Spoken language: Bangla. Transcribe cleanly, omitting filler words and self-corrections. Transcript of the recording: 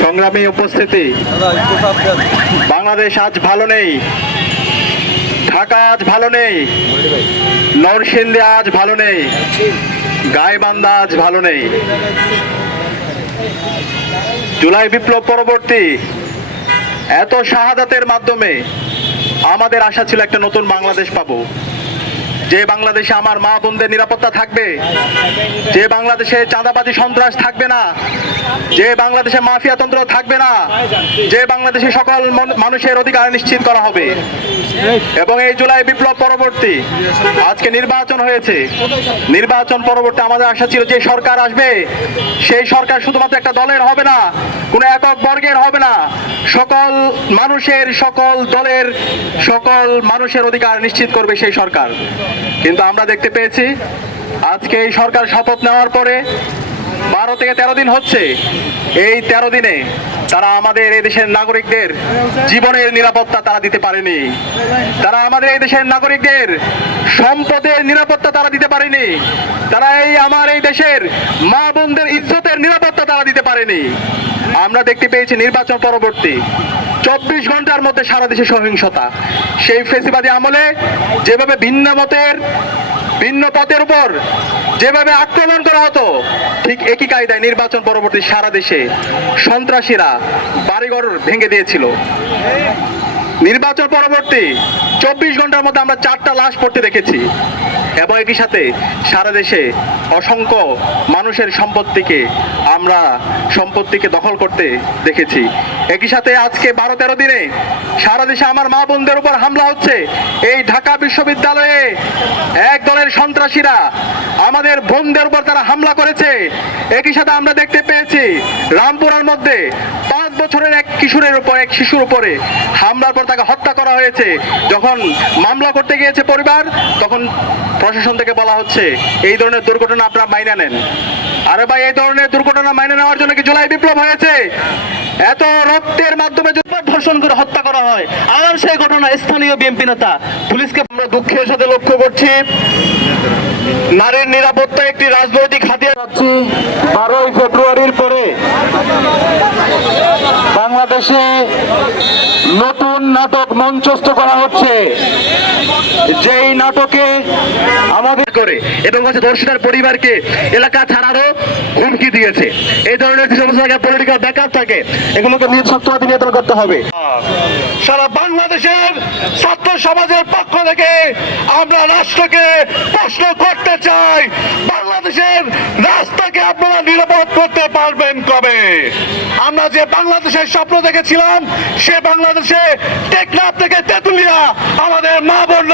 সংগ্রামী উপস্থিতি, বাংলাদেশ আজ ভালো নেই, ঢাকা আজ ভালো নেই, নরসিংদী আজ ভালো নেই, গাইবান্ধা আজ ভালো নেই। জুলাই বিপ্লব পরবর্তী এত শাহাদাতের মাধ্যমে আমাদের আশা ছিল একটা নতুন বাংলাদেশ পাবো, যে বাংলাদেশে আমার মা বোনদের নিরাপত্তা থাকবে, যে বাংলাদেশে চাঁদাবাজি সন্ত্রাস থাকবে না, যে বাংলাদেশে মাফিয়াতন্ত্র থাকবে না, যে বাংলাদেশে সকল মানুষের অধিকার নিশ্চিত করা হবে। এবং এই জুলাই বিপ্লব পরবর্তী আজকে নির্বাচন হয়েছে, নির্বাচন পরবর্তী আমাদের আশা ছিল যে সরকার আসবে সেই সরকার শুধুমাত্র একটা দলের হবে না, কোনো একক বর্গের হবে না, সকল মানুষের, সকল দলের, সকল মানুষের অধিকার নিশ্চিত করবে সেই সরকার। কিন্তু আমরা দেখতে পেয়েছি আজকে এই সরকার শপথ নেওয়ার পরে 12 থেকে 13 দিন হচ্ছে, এই 13 দিনে তারা আমাদের এই দেশের নাগরিকদের জীবনের নিরাপত্তা তারা দিতে পারেনি, তারা আমাদের এই দেশের নাগরিকদের সম্পদের নিরাপত্তা তারা দিতে পারেনি, তারা আমার এই দেশের মা বোনদের ইজ্জতের নিরাপত্তা তারা দিতে পারেনি। আমরা দেখতে পেয়েছি নির্বাচন পরবর্তী 24 ঘন্টার মধ্যে সারা দেশে সহিংসতা। সেই ফেসিবাদী আমলে যেভাবে ভিন্ন মতের, ভিন্ন পথের উপর যেভাবে আক্রমণ করা হতো, ঠিক একই কায়দায় নির্বাচন পরবর্তী সারা দেশে সন্ত্রাসীরা বাড়িঘর ভেঙে দিয়েছিল। নির্বাচন পরবর্তী 24 ঘন্টার মধ্যে আমরা 4টা লাশ পড়তে দেখেছি এবং একই সাথে সারা দেশে অসংখ্য মানুষের সম্পত্তিকে দখল করতে দেখেছি। একই সাথে আজকে 12-13 দিনে সারা দেশে আমার মা বোনদের উপর হামলা হচ্ছে। এই ঢাকা বিশ্ববিদ্যালয়ে এক দলের সন্ত্রাসীরা আমাদের বোনদের উপর তারা হামলা করেছে। একই সাথে আমরা দেখতে পেয়েছি রামপুরার মধ্যে 5 বছরের এক শিশুর উপরে হামলার পর তাকে হত্যা করা হয়েছে। যখন মামলা করতে গিয়েছে পরিবার, তখন প্রশাসন থেকে বলা হচ্ছে এই ধরনের দুর্ঘটনা আপনারা মাইনে নেন। আরে ভাই, এই ধরনের দুর্ঘটনা মাইনে নেওয়ার জন্য কি জুলাই বিপ্লব হয়েছে? এত রক্তের মাধ্যমে ধর্ষণ করে হত্যা করা হয়, আর সেই ঘটনা স্থানীয় বিএনপি নেতা পুলিশকে। আমরা দুঃখের সাথে লক্ষ্য করছি নারীর নিরাপত্তা একটি রাজনৈতিক হাতিয়ার। 12ই ফেব্রুয়ারির পরে বাংলাদেশে নতুন নাটক মঞ্চস্থ করা হচ্ছে, যেই নাটকে আমাদের করে এবং ধর্ষিতার পরিবারকে এলাকা ছাড়ারও হুমকি দিয়েছে। এই ধরনের সমস্ত জায়গায় পলিটিক্যাল ব্যাকআপ থাকে, এগুলোকে নিঃশব্দবাদী নিয়ন্ত্রণ করতে হবে। সারা বাংলাদেশের ছাত্র সমাজের পক্ষ থেকে আমরা রাষ্ট্রকে প্রশ্ন করতে চাই, বাংলাদেশের রাস্তাকে আপনারা নিরাপদ করতে পারবেন কবে? আমরা যে বাংলাদেশের স্বপ্ন দেখেছিলাম, সে বাংলাদেশে টেকনাফ থেকে তেতুলিয়া আমাদের মা বোন